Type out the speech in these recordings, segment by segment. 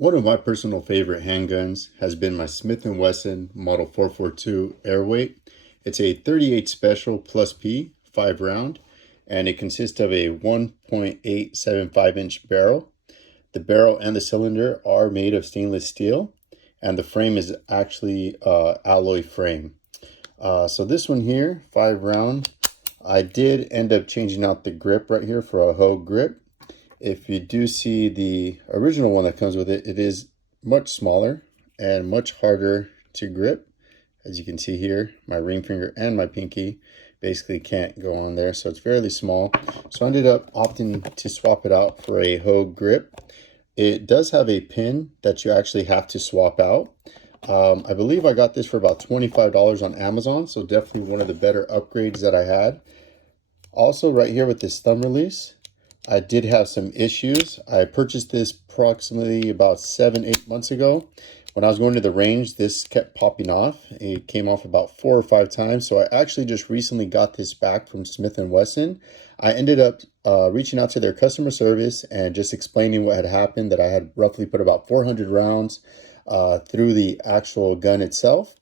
One of my personal favorite handguns has been my Smith Wesson Model 442 Airweight. It's a 38 Special Plus P 5 round, and it consists of a 1.875-inch barrel. The barrel and the cylinder are made of stainless steel, and the frame is actually alloy frame. So this one here, 5 round, I did end up changing out the grip right here for a Hogue grip. If you do see the original one that comes with it, it is much smaller and much harder to grip. As you can see here, my ring finger and my pinky basically can't go on there, so it's fairly small. So I ended up opting to swap it out for a Hogue grip. It does have a pin that you actually have to swap out. I believe I got this for about $25 on Amazon, so definitely one of the better upgrades that I had. Also, right here with this thumb release, I did have some issues. I purchased this approximately about 7-8 months ago. When I was going to the range, this kept popping off. It came off about 4 or 5 times. So I actually just recently got this back from Smith Wesson. I ended up reaching out to their customer service and just explaining what had happened, that I had roughly put about 400 rounds through the actual gun itself,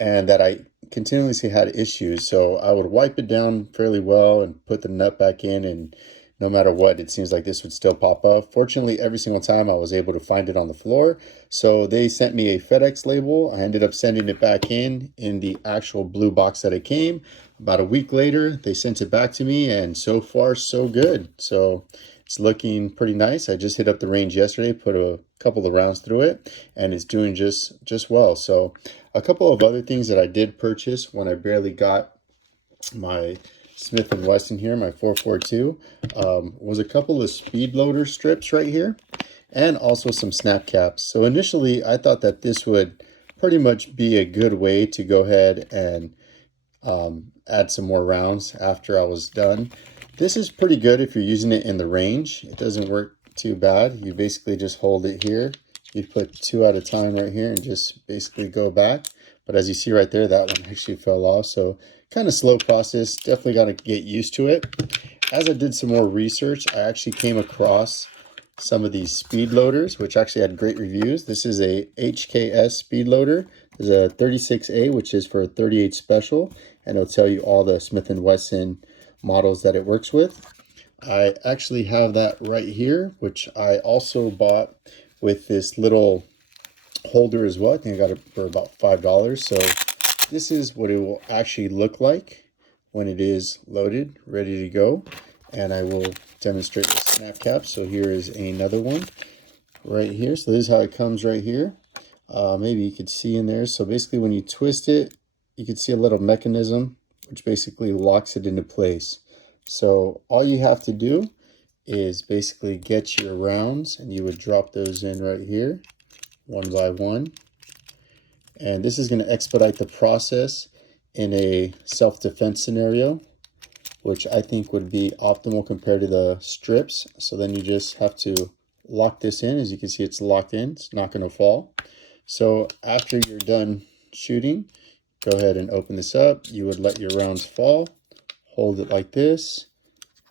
and that I continuously had issues. So I would wipe it down fairly well and put the nut back in, and no matter what, it seems like this would still pop up. Fortunately, every single time I was able to find it on the floor. So they sent me a FedEx label. I ended up sending it back in the actual blue box that it came. About a week later, they sent it back to me, and so far, so good. So it's looking pretty nice. I just hit up the range yesterday, put a couple of rounds through it, and it's doing just well. So a couple of other things that I did purchase when I barely got my Smith & Wesson here, my 442, was a couple of Speedloader strips right here, and also some snap caps. So initially, I thought that this would pretty much be a good way to go ahead and add some more rounds after I was done. This is pretty good if you're using it in the range. It doesn't work too bad. You basically just hold it here. You put 2 at a time right here and just basically go back. But as you see right there, that one actually fell off. So kind of slow process. Definitely got to get used to it. As I did some more research, I actually came across some of these Speedloaders, which actually had great reviews. This is a HKS Speedloader. There's a 36A, which is for a 38 Special, and it'll tell you all the Smith & Wesson models that it works with. I actually have that right here, which I also bought with this little holder as well. I think I got it for about $5. So this is what it will actually look like when it is loaded, ready to go. And I will demonstrate the snap cap. So here is another one right here. So this is how it comes right here. Maybe you could see in there. So basically when you twist it, you can see a little mechanism which basically locks it into place. So all you have to do is basically get your rounds, and you would drop those in right here, one by one. And this is going to expedite the process in a self-defense scenario, which I think would be optimal compared to the strips. So then you just have to lock this in. As you can see, it's locked in. It's not going to fall. So after you're done shooting, go ahead and open this up. You would let your rounds fall, hold it like this,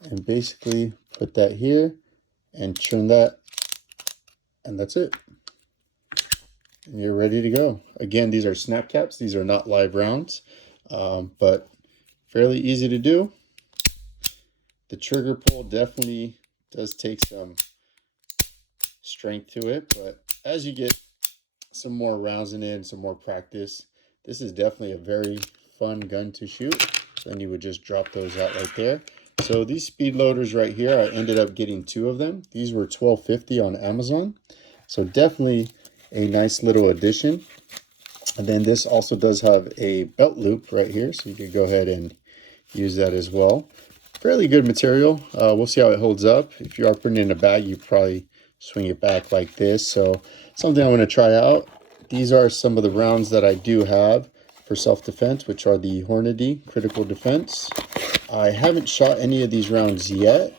and basically put that here and turn that, and that's it. And you're ready to go. Again, these are snap caps. These are not live rounds, but fairly easy to do. The trigger pull definitely does take some strength to it, but as you get some more rounds in it, some more practice, this is definitely a very fun gun to shoot. Then you would just drop those out right there. So these Speedloaders right here, I ended up getting 2 of them. These were $12.50 on Amazon. So definitely a nice little addition. And then this also does have a belt loop right here, so you could go ahead and use that as well. Fairly good material. We'll see how it holds up. If you are putting it in a bag, you probably swing it back like this. So something I'm going to try out. These are some of the rounds that I do have for self-defense, which are the Hornady Critical Defense. I haven't shot any of these rounds yet,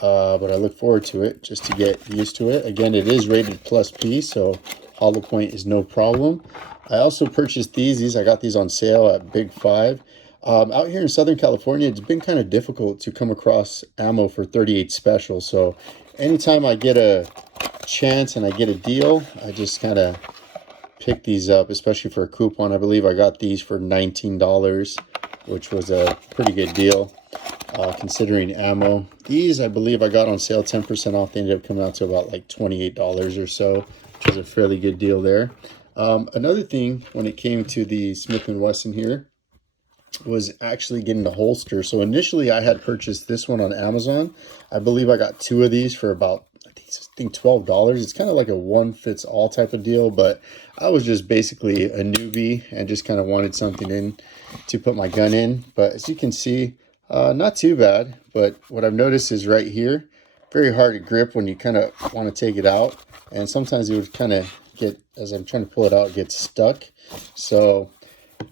but I look forward to it just to get used to it. Again, it is rated plus P, so hollow point is no problem. I also purchased these. I got these on sale at Big 5. Out here in Southern California, it's been kind of difficult to come across ammo for 38 Special. So anytime I get a chance and I get a deal, I just kind of pick these up, especially for a coupon. I believe I got these for $19, which was a pretty good deal considering ammo. These I believe I got on sale 10% off. They ended up coming out to about like $28 or so, which is a fairly good deal there. Another thing when it came to the Smith & Wesson here was actually getting the holster. So initially I had purchased this one on Amazon. I believe I got 2 of these for about I think $12. It's kind of like a one-fits-all type of deal, but I was just basically a newbie and just kind of wanted something in to put my gun in. But as you can see, not too bad. But what I've noticed is right here, very hard to grip when you kind of want to take it out, and sometimes it would kind of get, as I'm trying to pull it out, get stuck. So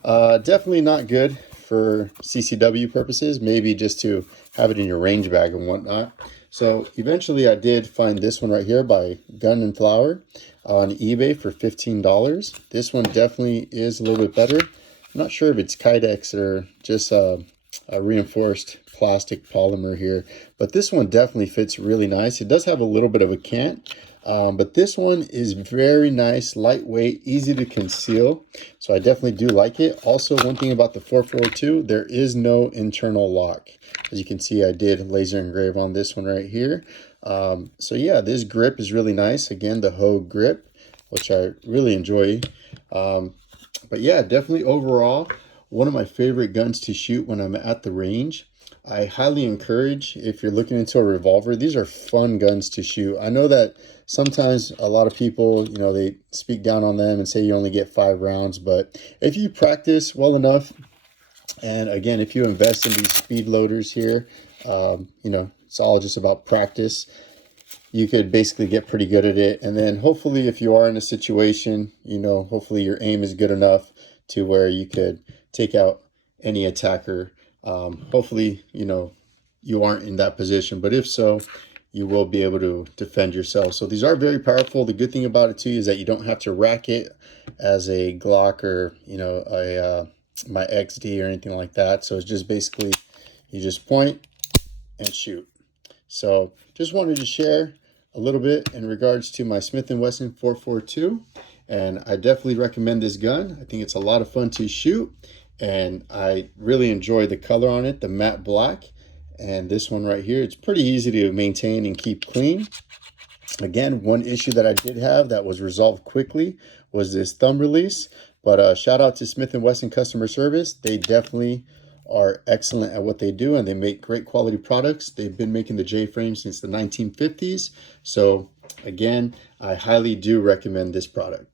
definitely not good for CCW purposes, maybe just to have it in your range bag and whatnot. So eventually I did find this one right here by Gunflower on eBay for $15. This one definitely is a little bit better. I'm not sure if it's Kydex or just a reinforced plastic polymer here, but this one definitely fits really nice. It does have a little bit of a cant, but this one is very nice, lightweight, easy to conceal. So I definitely do like it. Also, one thing about the 442, there is no internal lock. As you can see, I did laser engrave on this one right here. So yeah, this grip is really nice. Again, the Hogue grip, which I really enjoy. But yeah, definitely overall, one of my favorite guns to shoot when I'm at the range. I highly encourage, if you're looking into a revolver, these are fun guns to shoot. I know that sometimes a lot of people, you know, they speak down on them and say you only get 5 rounds, but if you practice well enough, and again, if you invest in these speed loaders here, you know, it's all just about practice. You could basically get pretty good at it. And then hopefully if you are in a situation, you know, hopefully your aim is good enough to where you could take out any attacker. Hopefully, you know, you aren't in that position, but if so, you will be able to defend yourself. So these are very powerful. The good thing about it too is that you don't have to rack it as a Glock or, you know, my XD or anything like that. So it's just basically, you just point and shoot. So just wanted to share a little bit in regards to my Smith & Wesson 442. And I definitely recommend this gun. I think it's a lot of fun to shoot. And I really enjoy the color on it, the matte black. And this one right here, it's pretty easy to maintain and keep clean. Again, one issue that I did have that was resolved quickly was this thumb release. But shout out to Smith & Wesson customer service. They definitely are excellent at what they do, and they make great quality products. They've been making the J-frame since the 1950s. So again, I highly do recommend this product.